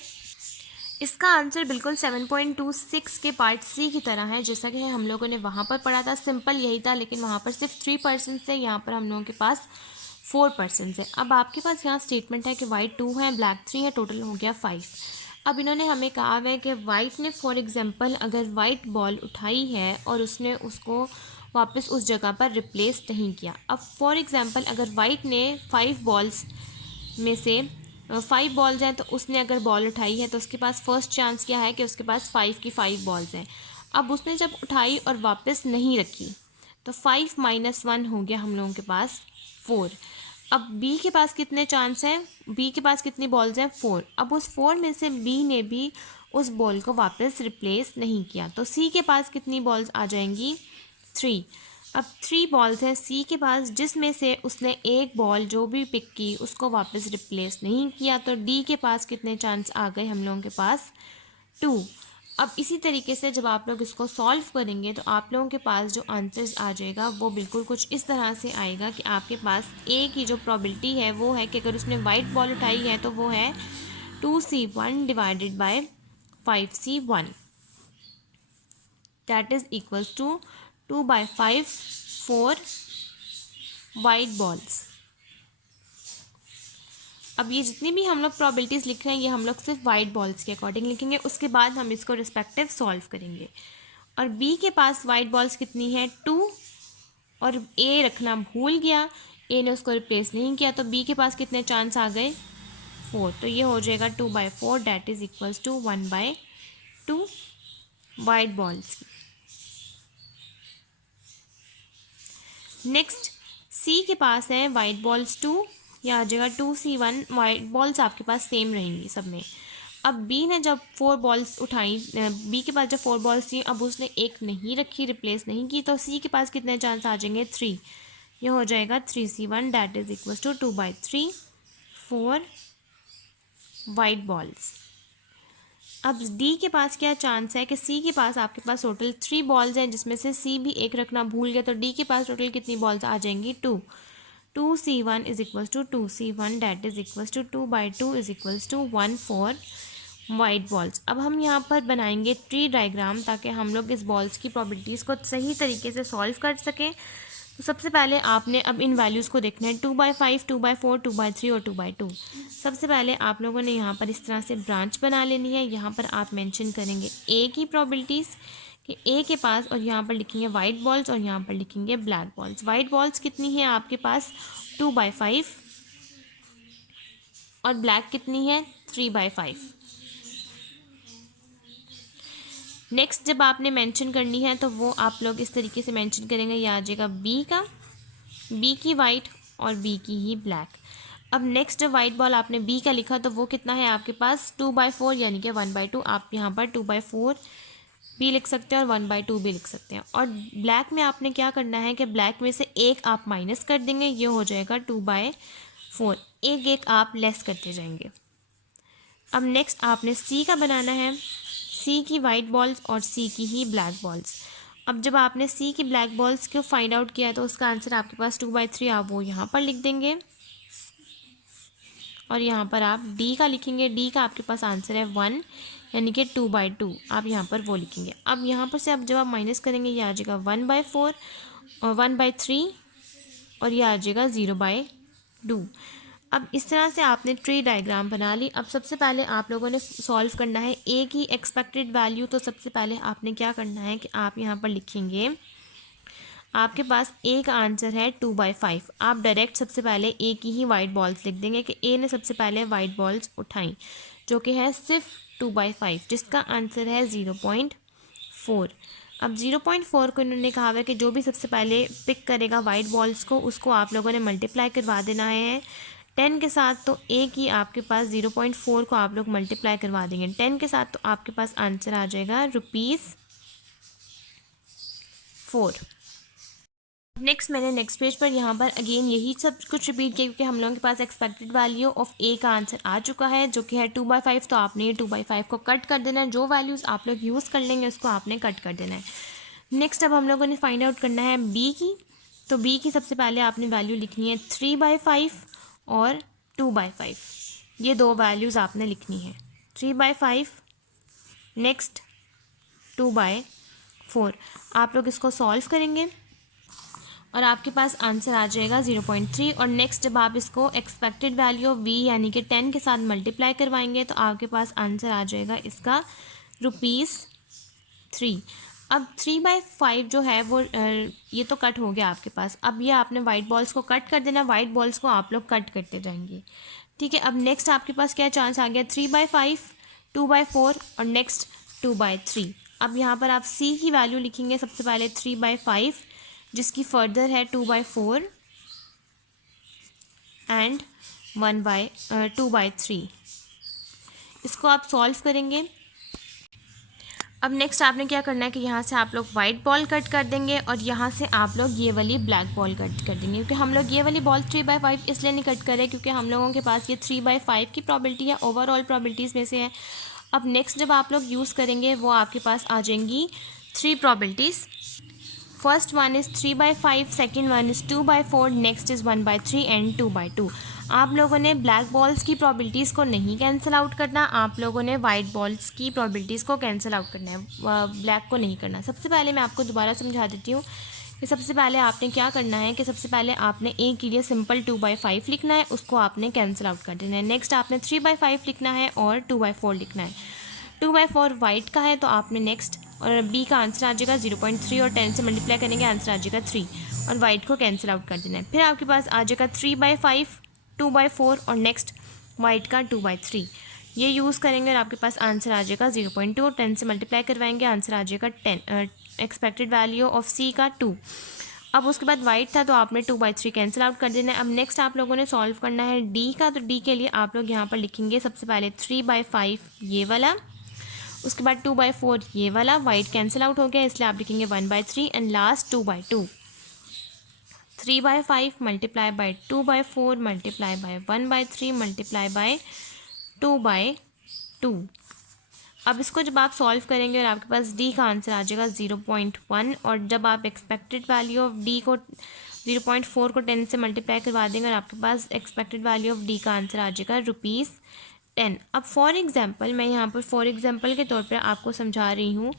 इसका आंसर बिल्कुल 7.26 के पार्ट सी की तरह है, जैसा कि हम लोगों ने वहाँ पर पढ़ा था। सिंपल यही था, लेकिन वहाँ पर सिर्फ 3% है, यहाँ पर हम लोगों के पास 4% है। अब आपके पास यहाँ स्टेटमेंट है कि वाइट 2 है, ब्लैक 3 है, टोटल हो गया 5। अब इन्होंने हमें कहा है कि वाइट ने फॉर एग्जांपल अगर वाइट बॉल उठाई है और उसने उसको वापस उस जगह पर रिप्लेस नहीं किया। अब फॉर एग्जांपल अगर वाइट ने 5 बॉल्स में से 5 बॉल्स हैं तो उसने अगर बॉल उठाई है तो उसके पास फर्स्ट चांस क्या है कि उसके पास 5 की 5 बॉल्स हैं। अब उसने जब उठाई और वापस नहीं रखी तो 5 - 1 हो गया हम लोगों के पास 4। अब बी के पास कितने चांस हैं, बी के पास कितनी बॉल्स हैं 4। अब उस 4 में से बी ने भी उस बॉल को वापस रिप्लेस नहीं किया तो सी के पास कितनी बॉल्स आ जाएंगी 3। अब 3 बॉल्स हैं सी के पास, जिसमें से उसने एक बॉल जो भी पिक की उसको वापस रिप्लेस नहीं किया, तो डी के पास कितने चांस आ गए हम लोगों के पास? 2। अब इसी तरीके से जब आप लोग इसको सॉल्व करेंगे तो आप लोगों के पास जो आंसर्स आ जाएगा वो बिल्कुल कुछ इस तरह से आएगा कि आपके पास ए की जो प्रोबेबिलिटी है वो है कि अगर उसने वाइट बॉल उठाई है तो वो है 2C1 divided by 5C1, that is equals to 2/5 4 white balls. अब ये जितनी भी हम लोग प्रोबेबिलिटीज़ लिख रहे हैं ये हम लोग सिर्फ वाइट बॉल्स के अकॉर्डिंग लिखेंगे, उसके बाद हम इसको रिस्पेक्टिव सॉल्व करेंगे। और बी के पास वाइट बॉल्स कितनी है? 2, और ए रखना भूल गया, ए ने उसको रिप्लेस नहीं किया, तो बी के पास कितने चांस आ गए? 4। तो ये हो जाएगा 2/4 that is equals to 1/2 white balls. Next C के पास है वाइट बॉल्स 2, या आ जाएगा 2C1, वाइट बॉल्स आपके पास सेम रहेंगी सब में। अब बी ने जब 4 बॉल्स उठाई, बी के पास जब 4 बॉल्स थी, अब उसने एक नहीं रखी, रिप्लेस नहीं की, तो सी के पास कितने चांस आ जाएंगे? 3। ये हो जाएगा 3C1 that is equals to 2/3 4 white balls. अब डी के पास क्या चांस है कि सी के पास आपके पास टोटल 3 बॉल्स हैं, जिसमें से सी भी एक रखना भूल गया, तो डी के पास टोटल कितनी बॉल्स आ जाएंगी? 2। 2C1 is equals to 2C1 that is equals to 2/2 is equals to 1 4 white balls. अब हम यहाँ पर बनाएंगे ट्री डायग्राम ताकि हम लोग इस बॉल्स की प्रॉपर्टीज़ को सही तरीके से सॉल्व कर सकें। तो सबसे पहले आपने अब इन वैल्यूज़ को देखना है, 2/5 2/4 2/3 और 2/2। सबसे पहले आप लोगों ने यहाँ पर इस तरह से ब्रांच बना लेनी है। यहाँ पर आप मेंशन करेंगे ए की प्रॉपर्टीज़ कि ए के पास, और यहाँ पर लिखेंगे वाइट बॉल्स और यहाँ पर लिखेंगे ब्लैक बॉल्स। वाइट बॉल्स कितनी है आपके पास? 2/5, और ब्लैक कितनी है? 3/5। नेक्स्ट जब आपने मेंशन करनी है तो वो आप लोग इस तरीके से मेंशन करेंगे, ये आ जाएगा बी का, बी की वाइट और बी की ही ब्लैक। अब नेक्स्ट जब वाइट बॉल आपने बी का लिखा तो वो कितना है आपके पास? 2/4 यानी कि 1/2। आप यहाँ पर 2/4 भी लिख सकते हैं और 1/2 भी लिख सकते हैं। और ब्लैक में आपने क्या करना है कि ब्लैक में से एक आप माइनस कर देंगे, ये हो जाएगा 2/4, एक एक आप लेस करते जाएंगे। अब नेक्स्ट आपने सी का बनाना है, सी की वाइट बॉल्स और सी की ही ब्लैक बॉल्स। अब जब आपने सी की ब्लैक बॉल्स को फाइंड आउट किया है तो उसका आंसर आपके पास 2/3, आप वो यहाँ पर लिख देंगे, और यहाँ पर आप डी का लिखेंगे। डी का आपके पास आंसर है 1 यानी कि 2/2, आप यहाँ पर वो लिखेंगे। अब यहाँ पर से अब जब आप माइनस करेंगे ये आ जाएगा 1/4 और 1/3, और ये आ जाएगा 0/2। अब इस तरह से आपने ट्री डायग्राम बना ली। अब सबसे पहले आप लोगों ने सॉल्व करना है ए की एक्सपेक्टेड वैल्यू। तो सबसे पहले आपने क्या करना है कि आप यहाँ पर लिखेंगे, आपके पास ए का आंसर है 2/5। आप डायरेक्ट सबसे पहले ए की ही वाइट बॉल्स लिख देंगे कि ए ने सबसे पहले वाइट बॉल्स उठाई, जो कि है सिर्फ 2/5, जिसका आंसर है 0.4। अब 0.4 को इन्होंने कहा है कि जो भी सबसे पहले पिक करेगा वाइट बॉल्स को, उसको आप लोगों ने मल्टीप्लाई करवा देना है 10 के साथ। तो ए की आपके पास 0.4 को आप लोग मल्टीप्लाई करवा देंगे 10 के साथ, तो आपके पास आंसर आ जाएगा ₹4। नेक्स्ट मैंने नेक्स्ट पेज पर यहाँ पर अगेन यही सब कुछ रिपीट किया, क्योंकि हम लोगों के पास एक्सपेक्टेड वैल्यू ऑफ ए का आंसर आ चुका है, जो कि है 2/5। तो आपने ये 2/5 को कट कर देना है, जो वैल्यूज़ आप लोग यूज़ कर लेंगे उसको आपने कट कर देना है। नेक्स्ट अब हम लोगों ने फाइंड आउट करना है बी की। तो बी की सबसे पहले आपने वैल्यू लिखनी है 3/5 और 2/5, ये दो वैल्यूज़ आपने लिखनी है। 3/5 नेक्स्ट 2/4। आप लोग इसको सॉल्व करेंगे और आपके पास आंसर आ जाएगा 0.3। और नेक्स्ट जब आप इसको एक्सपेक्टेड वैल्यू ऑफ वी यानी कि 10 के साथ मल्टीप्लाई करवाएंगे तो आपके पास आंसर आ जाएगा इसका ₹3। अब 3/5 जो है वो ये तो कट हो गया आपके पास। अब ये आपने वाइट बॉल्स को कट कर देना, वाइट बॉल्स को आप लोग कट करते जाएंगे, ठीक है। अब नेक्स्ट आपके पास क्या चांस आ गया? 3/5 2/4 और नेक्स्ट 2/3। अब यहाँ पर आप सी की वैल्यू लिखेंगे सबसे पहले 3/5, जिसकी फर्दर है 2/4 एंड 2/3। इसको आप सॉल्व करेंगे। अब नेक्स्ट आपने क्या करना है कि यहाँ से आप लोग वाइट बॉल कट कर देंगे और यहाँ से आप लोग ये वाली ब्लैक बॉल कट कर देंगे, क्योंकि हम लोग ये वाली बॉल 3/5 इसलिए नहीं कट कर रहे क्योंकि हम लोगों के पास ये 3/5 की प्रॉबिलिटी है, ओवरऑल प्रॉबिलिटीज़ में से है। अब नेक्स्ट जब आप लोग यूज़ करेंगे वो आपके पास आ जाएंगी 3 probabilities. First one is 3/5, second one is 2/4, next is 1/3 and 2/2। आप लोगों ने ब्लैक बॉल्स की प्रॉबिलिटीज़ को नहीं कैंसिल आउट करना, आप लोगों ने वाइट बॉल्स की प्रॉबिलिटीज़ को कैंसिल आउट करना है, ब्लैक को नहीं करना। सबसे पहले मैं आपको दोबारा समझा देती हूँ कि सबसे पहले आपने क्या करना है कि सबसे पहले आपने ए के लिए सिंपल 2/5 लिखना है, उसको आपने कैंसिल आउट कर देना है। नेक्स्ट आपने 3/5 लिखना है और 2/4 लिखना है। 2/4 वाइट का है तो आपने नेक्स्ट और बी का आंसर आ जाएगा 0.3 और 10 से मल्टीप्लाई करेंगे आंसर आ जाएगा 3 और वाइट को कैंसिल आउट कर देना है। फिर आपके पास आ जाएगा 3/5, 2/4 और नेक्स्ट वाइट का 2/3, ये यूज़ करेंगे और आपके पास आंसर आ जाएगा 0.2 और 10 से मल्टीप्लाई करवाएंगे आंसर आ जाएगा 10, एक्सपेक्टेड वैल्यू ऑफ सी का 2। अब उसके बाद वाइट था तो आपने 2/3 कैंसिल आउट कर देना है। अब नेक्स्ट आप लोगों ने सॉल्व करना है डी का, तो डी के लिए आप लोग यहाँ पर लिखेंगे सबसे पहले 3/5 ये वाला, उसके बाद 2/4 ये वाला, वाइट कैंसिल आउट हो गया इसलिए आप लिखेंगे 1/3 and last 2/2। 3/5 multiply by 2/4 multiply by 1/3 multiply by 2/2। अब इसको जब आप सॉल्व करेंगे और आपके पास डी का आंसर आ जाएगा 0.1 और जब आप एक्सपेक्टेड वैल्यू ऑफ डी को 0.4 को 10 से मल्टीप्लाई करवा देंगे और आपके पास एक्सपेक्टेड वैल्यू ऑफ डी का आंसर आ जाएगा ₹10। अब फॉर एग्जांपल मैं यहाँ पर फॉर एग्जांपल के तौर पर आपको समझा रही हूँ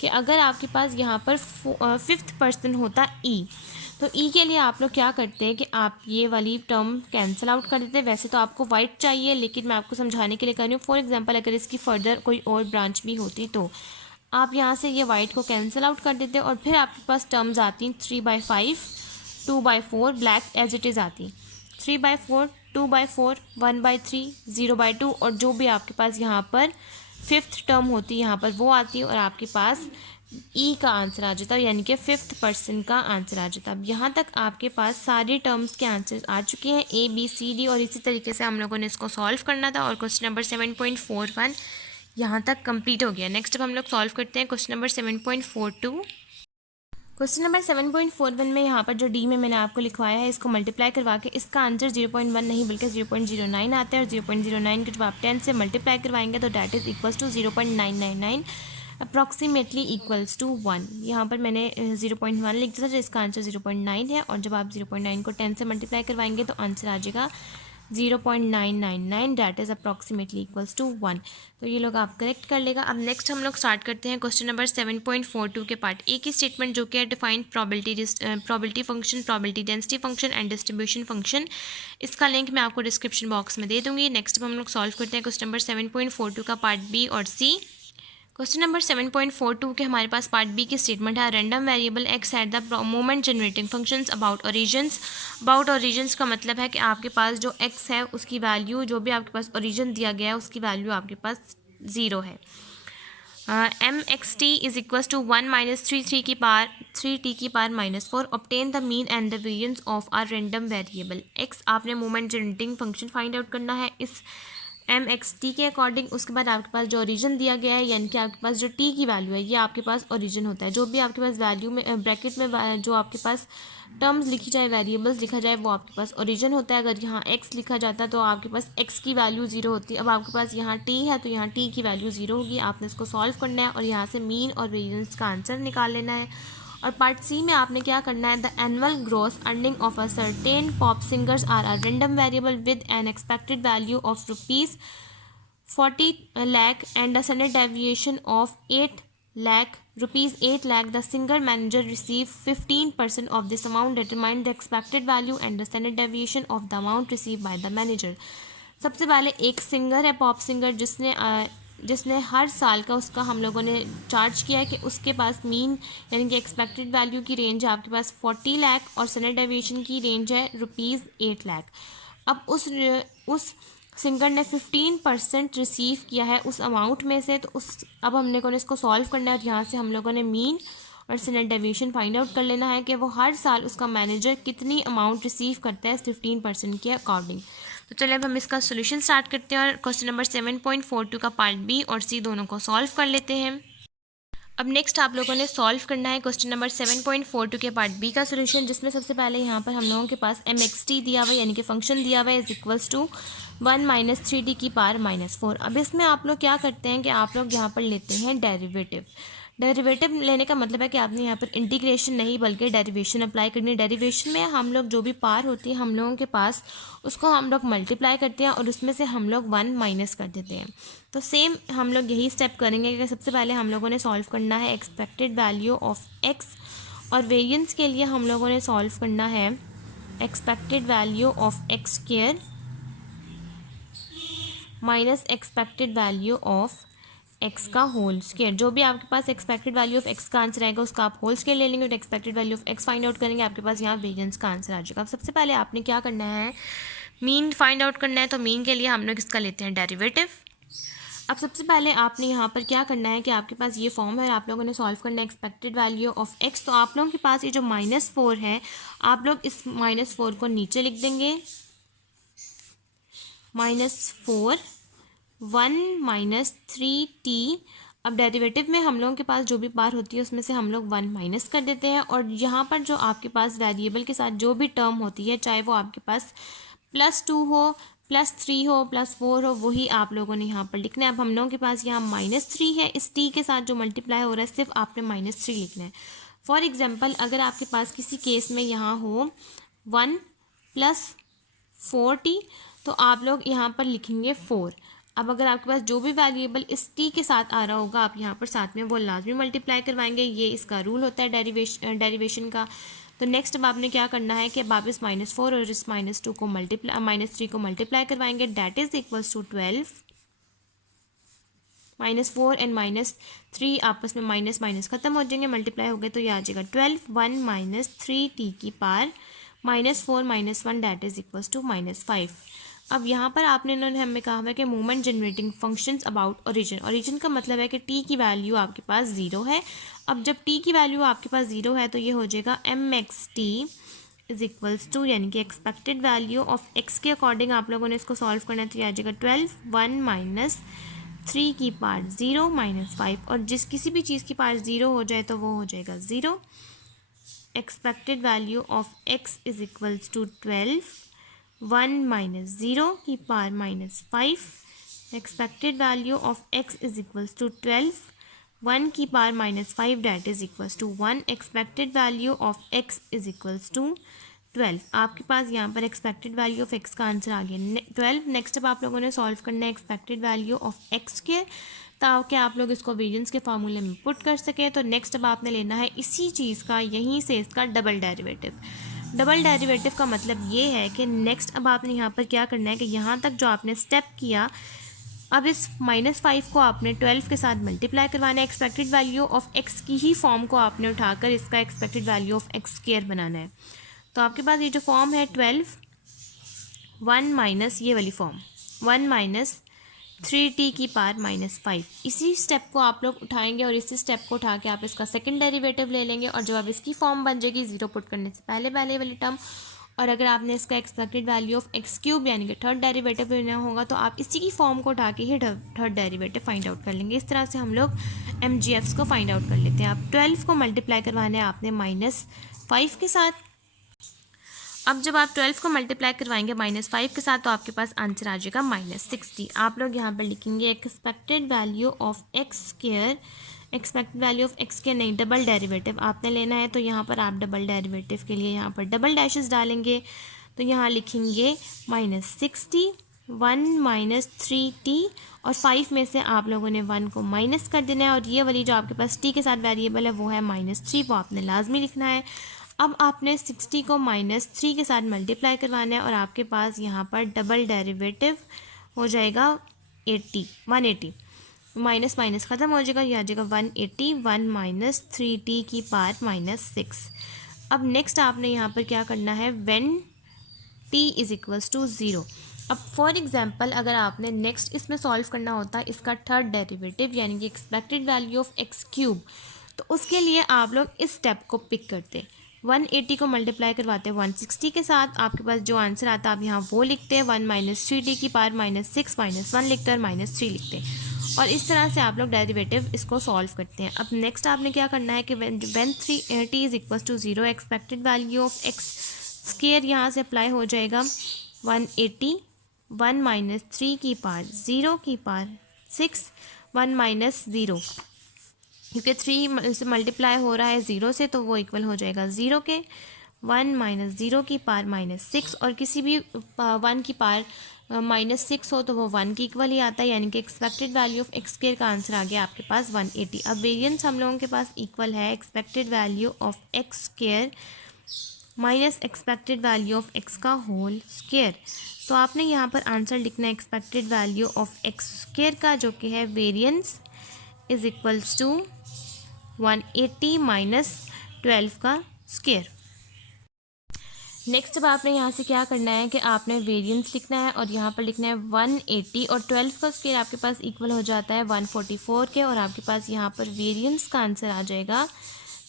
कि अगर आपके पास यहाँ पर 5th पर्सन होता ई, तो ई के लिए आप लोग क्या करते हैं कि आप ये वाली टर्म कैंसिल आउट कर देते हैं। वैसे तो आपको वाइट चाहिए लेकिन मैं आपको समझाने के लिए कर रही हूँ। फॉर एग्जांपल अगर इसकी फर्दर कोई और ब्रांच भी होती तो आप यहाँ से ये वाइट को कैंसिल आउट कर देते और फिर आपके पास टर्म्स आती 3/5, 2/4, ब्लैक एज इट इज़ आती 3/4, 2/4, 1/3, 0/2 और जो भी आपके पास यहाँ पर 5th टर्म होती है यहाँ पर वो आती है और आपके पास ई का आंसर आ जाता है, यानी कि 5th पर्सन का आंसर आ जाता है। अब यहाँ तक आपके पास सारी टर्म्स के आंसर्स आ चुके हैं ए बी सी डी और इसी तरीके से हम लोगों ने इसको सॉल्व करना था और क्वेश्चन नंबर 7.41 यहाँ तक कंप्लीट हो गया। नेक्स्ट अब हम लोग सॉल्व करते हैं क्वेश्चन नंबर 7.42। क्वेश्चन नंबर 7.41 में यहाँ पर जो डी में मैंने आपको लिखवाया है इसको मल्टीप्लाई करवा के इसका आंसर 0.1 नहीं बल्कि 0.09 आता है और 0.09 के जब आप 10 से मल्टीप्लाई करवाएंगे तो that is equals to 0.999 approximately equals to 1। यहाँ पर मैंने 0.1 लिख दिया था, इसका आंसर 0.9 है और जब आप 0.9 को 10 से मल्टीप्लाई करवाएंगे तो आंसर आ जाएगा 0.999 that is approximately equals to 1। तो ये लोग आप करेक्ट कर लेगा। अब नेक्स्ट हम लोग स्टार्ट करते हैं क्वेश्चन नंबर 7.42 के पार्ट ए की स्टेटमेंट जो कि है defined probability function, probability density function and distribution function. इसका लिंक मैं आपको डिस्क्रिप्शन बॉक्स में दे दूँगी। नेक्स्ट हम लोग सॉल्व करते हैं क्वेश्चन नंबर 7.42 का पार्ट बी और सी। क्वेश्चन नंबर 7.42 के हमारे पास पार्ट बी की स्टेटमेंट है random variable x at the moment generating functions about origins. About origins का मतलब है कि आपके पास जो एक्स है उसकी वैल्यू जो भी आपके पास ओरिजिन दिया गया है उसकी वैल्यू आपके पास 0 है। mxt इज इक्वल्स टू 1 - 3 की पावर 3t की power -4। Obtain the mean and the variance of a random variable X. आपने moment generating function find out करना है इस mxt के अकॉर्डिंग। उसके बाद आपके पास जो ओरिजिन दिया गया है यानी कि आपके पास जो t की वैल्यू है ये आपके पास ओरिजिन होता है। जो भी आपके पास वैल्यू में ब्रैकेट में जो आपके पास टर्म्स लिखी जाए वेरिएबल्स लिखा जाए वो आपके पास ओरिजिन होता है। अगर यहाँ x लिखा जाता है तो आपके पास x की वैल्यू 0 होती है। अब आपके पास यहाँ t है तो यहाँ t की वैल्यू 0 होगी। आपने इसको सॉल्व करना है और यहाँ से मीन और वेरिएंस का आंसर निकाल लेना है। और पार्ट सी में आपने क्या करना है the annual gross earning of a certain pop singers are a random variable with an expected value of ₹40 lakh and a standard deviation of 8 lakh rupees 8 lakh. The singer manager receive 15% of this amount. Determine the expected value and the standard deviation of the amount received by the manager. सबसे पहले एक singer है pop singer जिसने हर साल का उसका हम लोगों ने चार्ज किया है कि उसके पास मीन यानी कि एक्सपेक्टेड वैल्यू की रेंज है आपके पास 40 लाख और स्टैंडर्ड डेविएशन की रेंज है ₹8 लाख। अब उस सिंगर ने 15% रिसीव किया है उस अमाउंट में से, तो अब हम लोगों ने इसको सॉल्व करना है और यहाँ से हम लोगों ने मीन और स्टैंडर्ड डेविएशन फाइंड आउट कर लेना है कि वो हर साल उसका मैनेजर कितनी अमाउंट रिसीव करता है 15% के अकॉर्डिंग। तो चलिए अब हम इसका सोल्यूशन स्टार्ट करते हैं और क्वेश्चन नंबर 7.42 का पार्ट बी और सी दोनों को सॉल्व कर लेते हैं। अब नेक्स्ट आप लोगों ने सॉल्व करना है क्वेश्चन नंबर 7.42 के पार्ट बी का सोल्यूशन, जिसमें सबसे पहले यहाँ पर हम लोगों के पास mxt दिया हुआ है, यानी कि फंक्शन दिया हुआ है is equals to 1 minus 3t की पावर -4। अब इसमें आप लोग क्या करते हैं कि आप लोग यहाँ पर लेते हैं डेरिवेटिव। डेरिवेटिव लेने का मतलब है कि आपने यहाँ पर इंटीग्रेशन नहीं बल्कि डेरिवेशन अप्लाई करनी है। डेरिवेशन में हम लोग जो भी पावर होती है हम लोगों के पास, उसको हम लोग मल्टीप्लाई करते हैं और उसमें से हम लोग 1 माइनस कर देते हैं। तो सेम हम लोग यही स्टेप करेंगे कि सबसे पहले हम लोगों ने सॉल्व करना है एक्सपेक्टेड वैल्यू ऑफ एक्स, और वेरिएंस के लिए हम लोगों ने सॉल्व करना है expected value of X square minus expected value of X का होल स्क्वायर। जो भी आपके पास एक्सपेक्टेड वैल्यू ऑफ एक्स का आंसर आएगा उसका आप होल स्क्वायर ले लेंगे और expected value of X find out करेंगे, आपके पास यहाँ वेरिएंस का आंसर आ जाएगा। अब सबसे पहले आपने क्या करना है, मीन फाइंड आउट करना है। तो मीन के लिए हम लोग इसका लेते हैं डेरिवेटिव। अब सबसे पहले आपने यहाँ पर क्या करना है कि आपके पास ये फॉर्म है और आप लोगों ने सॉल्व करना है एक्सपेक्टेड वैल्यू ऑफ एक्स। तो आप लोगों के पास ये जो -4 है, आप लोग इस -4 को नीचे लिख देंगे, -4 1 माइनस 3t। अब डेरिवेटिव में हम लोगों के पास जो भी पावर होती है उसमें से हम लोग 1 माइनस कर देते हैं, और यहाँ पर जो आपके पास वेरिएबल के साथ जो भी टर्म होती है, चाहे वो आपके पास +2 हो, +3 हो, +4 हो, वही आप लोगों ने यहाँ पर लिखना है। अब हम लोगों के पास यहाँ -3 है, इस t के साथ जो मल्टीप्लाई हो रहा है सिर्फ आपने -3 लिखना है। फॉर एग्जाम्पल अगर आपके पास किसी केस में यहाँ हो 1 + 4t, तो आप लोग यहाँ पर लिखेंगे 4। अब अगर आपके पास जो भी वैरिएबल इस t के साथ आ रहा होगा आप यहाँ पर साथ में वो लाजमी मल्टीप्लाई करवाएंगे, ये इसका रूल होता है डेरिवेशन का। तो नेक्स्ट अब आपने क्या करना है कि अब आप इस -4 और इस -2 को -3 को मल्टीप्लाई करवाएंगे, that is equals to 12। -4 and -3 आपस में माइनस माइनस खत्म हो जाएंगे, मल्टीप्लाई हो गए तो ये आ जाएगा 12। 1 माइनस 3t की power -4 - 1 that is equals to -5। अब यहाँ पर आपने इन्होंने हमें कहा है कि movement generating functions about origin. Origin का मतलब है कि टी की वैल्यू आपके पास 0 है। अब जब टी की वैल्यू आपके पास 0 है तो ये हो जाएगा mxt इज इक्वल्स टू, यानी कि एक्सपेक्टेड वैल्यू ऑफ एक्स के अकॉर्डिंग आप लोगों ने इसको सॉल्व करना है तो ये आ जाएगा 12 1 माइनस 3 की पावर 0 -5, और जिस किसी भी चीज़ की पावर 0 हो जाए तो वो हो जाएगा 0। Expected value of X is equals to 12 1 minus 0 की power -5। Expected value of X is equals to 12 1 की power -5 that is equals to 1। Expected value of X is equals to 12। आपके पास यहाँ पर एक्सपेक्टेड वैल्यू ऑफ एक्स का answer आ गया 12। Next अब आप लोगों ने सॉल्व करना है एक्सपेक्टेड वैल्यू ऑफ एक्स के, ताकि आप लोग इसको वेरिएंस के फार्मूले में पुट कर सकें। तो नेक्स्ट अब आपने लेना है इसी चीज़ का, यहीं से इसका डबल डेरिवेटिव। डबल डेरिवेटिव का मतलब ये है कि नेक्स्ट अब आपने यहाँ पर क्या करना है कि यहाँ तक जो आपने स्टेप किया, अब इस -5 को आपने 12 के साथ मल्टीप्लाई करवाना है। एक्सपेक्टेड वैल्यू ऑफ एक्स की ही फॉर्म को आपने उठाकर इसका expected value of X square बनाना है। तो आपके पास ये जो फॉर्म है 12 1 माइनस ये वाली फॉर्म 1 माइनस 3t की पावर -5, इसी स्टेप को आप लोग उठाएंगे और इसी स्टेप को उठा के आप इसका सेकंड डेरिवेटिव ले लेंगे, और जब आप इसकी फॉर्म बन जाएगी 0 पुट करने से पहले पहले वाली टर्म, और अगर आपने इसका expected value of x cube यानी कि थर्ड डेरिवेटिव लेना होगा तो आप इसी की फॉर्म को उठा के ही थर्ड डेरिवेटिव फाइंड आउट कर लेंगे। इस तरह से हम लोग MGFs को फाइंड आउट कर लेते हैं। आप 12 को मल्टीप्लाई करवाना है आपने -5 के साथ। अब जब आप 12 को मल्टीप्लाई करवाएंगे -5 के साथ तो आपके पास आंसर आ जाएगा -60। आप लोग यहाँ पर लिखेंगे expected value of X square, expected value of X के नहीं डबल डेरिवेटिव आपने लेना है, तो यहाँ पर आप डबल डेरिवेटिव के लिए यहाँ पर डबल डैशेस डालेंगे। तो यहाँ लिखेंगे -60 1 माइनस 3t, और 5 में से आप लोगों ने 1 को माइनस कर देना है, और ये वाली जो आपके पास t के साथ वेरिएबल है वो है -3, वो आपने लाजमी लिखना है। अब आपने 60 को -3 के साथ मल्टीप्लाई करवाना है और आपके पास यहाँ पर डबल डेरिवेटिव हो जाएगा 180, माइनस माइनस ख़त्म हो जाएगा, यह आ जाएगा 180 1 माइनस 3t की पावर -6। अब नेक्स्ट आपने यहाँ पर क्या करना है, when t is equals to 0। अब फॉर एग्जांपल अगर आपने नेक्स्ट इसमें सॉल्व करना होता है इसका थर्ड डेरिवेटिव यानी कि expected value of x cube, तो उसके लिए आप लोग इस स्टेप को पिक करते, 180 को मल्टीप्लाई करवाते हैं 160 के साथ, आपके पास जो आंसर आता है आप यहाँ वो लिखते हैं 1 माइनस 3t की पावर -6 -1 लिखते हैं और -3 लिखते हैं, और इस तरह से आप लोग डेरिवेटिव इसको सॉल्व करते हैं। अब नेक्स्ट आपने क्या करना है कि when t is equal to 0 expected value of x square यहाँ से अप्लाई हो जाएगा 180 1 माइनस 3 की पावर 0 की पावर 6 1 माइनस 0, क्योंकि 3 से मल्टीप्लाई हो रहा है 0 से तो वो इक्वल हो जाएगा 0 के 1 माइनस 0 की पावर -6, और किसी भी 1 की पावर -6 हो तो वो 1 की इक्वल ही आता है, यानी कि expected value of X square का आंसर आ गया आपके पास 180। अब वेरिएंस हम लोगों के पास इक्वल है expected value of X square minus expected value of X का होल स्क्वायर। तो आपने यहाँ पर आंसर लिखना है expected value of X square का, जो कि है variance is equals to 180 minus 12 का स्क्वायर। नेक्स्ट अब आपने यहाँ से क्या करना है कि आपने वेरिएंस लिखना है और यहाँ पर लिखना है 180 और 12 का स्क्वायर आपके पास इक्वल हो जाता है 144 के, और आपके पास यहाँ पर वेरिएंस का आंसर आ जाएगा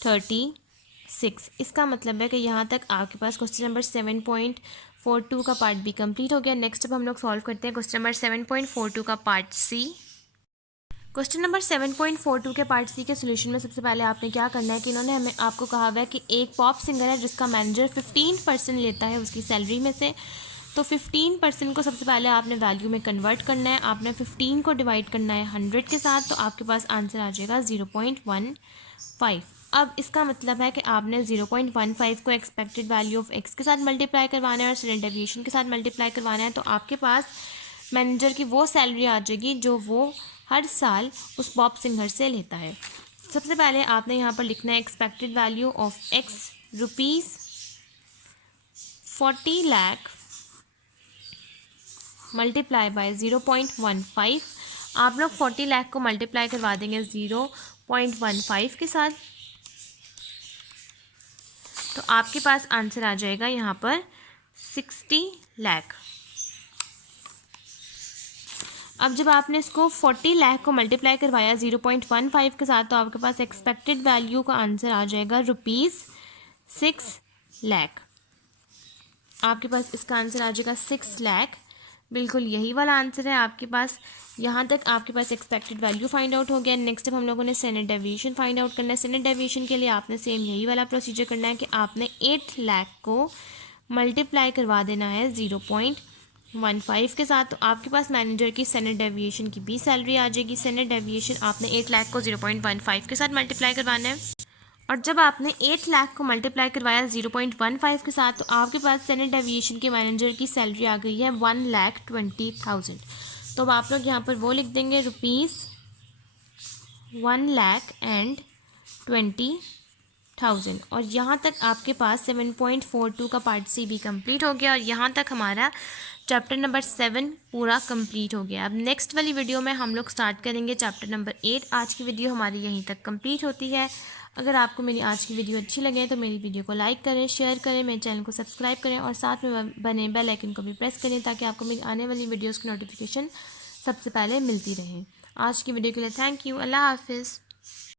36। इसका मतलब है कि यहाँ तक आपके पास क्वेश्चन नंबर 7.42 का पार्ट बी कंप्लीट हो गया। नेक्स्ट अब हम लोग सॉल्व करते हैं क्वेश्चन नंबर 7.42 का पार्ट सी। क्वेश्चन नंबर 7.42 के पार्ट सी के सोल्यूशन में सबसे पहले आपने क्या करना है कि इन्होंने हमें आपको कहा हुआ है कि एक पॉप सिंगर है जिसका मैनेजर 15% लेता है उसकी सैलरी में से। तो 15% को सबसे पहले आपने वैल्यू में कन्वर्ट करना है। आपने 15 को डिवाइड करना है 100 के साथ, तो आपके पास आंसर आ जाएगा 0.15। अब इसका मतलब है कि आपने 0.15 को एक्सपेक्टेड वैल्यू ऑफ एक्स के साथ मल्टीप्लाई करवाना है और स्टैंडर्ड डेविएशन के साथ मल्टीप्लाई करवाना है, तो आपके पास मैनेजर की वो सैलरी आ जाएगी जो वो हर साल उस पॉप सिंगर से लेता है। सबसे पहले आपने यहाँ पर लिखना है expected value of x ₹40 lakh multiply by 0.15। आप लोग 40 लाख को मल्टीप्लाई करवा देंगे 0.15 के साथ, तो आपके पास आंसर आ जाएगा यहाँ पर 60 लाख। अब जब आपने इसको 40 लाख को मल्टीप्लाई करवाया 0.15 के साथ, तो आपके पास एक्सपेक्टेड वैल्यू का आंसर आ जाएगा ₹6 लाख। आपके पास इसका आंसर आ जाएगा 6 लाख, बिल्कुल यही वाला आंसर है आपके पास। यहाँ तक आपके पास एक्सपेक्टेड वैल्यू फाइंड आउट हो गया। नेक्स्ट अब हम लोगों ने स्टैंडर्ड डेविएशन फाइंड आउट करना है। स्टैंडर्ड डेविएशन के लिए आपने सेम यही वाला प्रोसीजर करना है कि आपने 8 लाख को मल्टीप्लाई करवा देना है 0.15 के साथ, तो आपके पास मैनेजर की स्टैंडर्ड डेविएशन की भी सैलरी आ जाएगी। स्टैंडर्ड डेविएशन आपने 8 लाख को 0.15 के साथ मल्टीप्लाई करवाना है, और जब आपने 8 लाख को मल्टीप्लाई करवाया 0.15 के साथ, तो आपके पास स्टैंडर्ड डेविएशन के मैनेजर की सैलरी आ गई है 1,20,000। तो अब आप लोग यहाँ पर वो लिख देंगे ₹1,20,000, और यहाँ तक आपके पास 7.42 का पार्ट सी भी कंप्लीट हो गया, और यहाँ तक हमारा चैप्टर नंबर 7 पूरा कंप्लीट हो गया। अब नेक्स्ट वाली वीडियो में हम लोग स्टार्ट करेंगे चैप्टर नंबर 8। आज की वीडियो हमारी यहीं तक कंप्लीट होती है। अगर आपको मेरी आज की वीडियो अच्छी लगे तो मेरी वीडियो को लाइक करें, शेयर करें, मेरे चैनल को सब्सक्राइब करें और साथ में बने बेल आइकन को भी प्रेस करें ताकि आपको मेरी आने वाली वीडियोज़ की नोटिफिकेशन सबसे पहले मिलती रहे। आज की वीडियो के लिए थैंक यू। अल्लाह हाफिज़।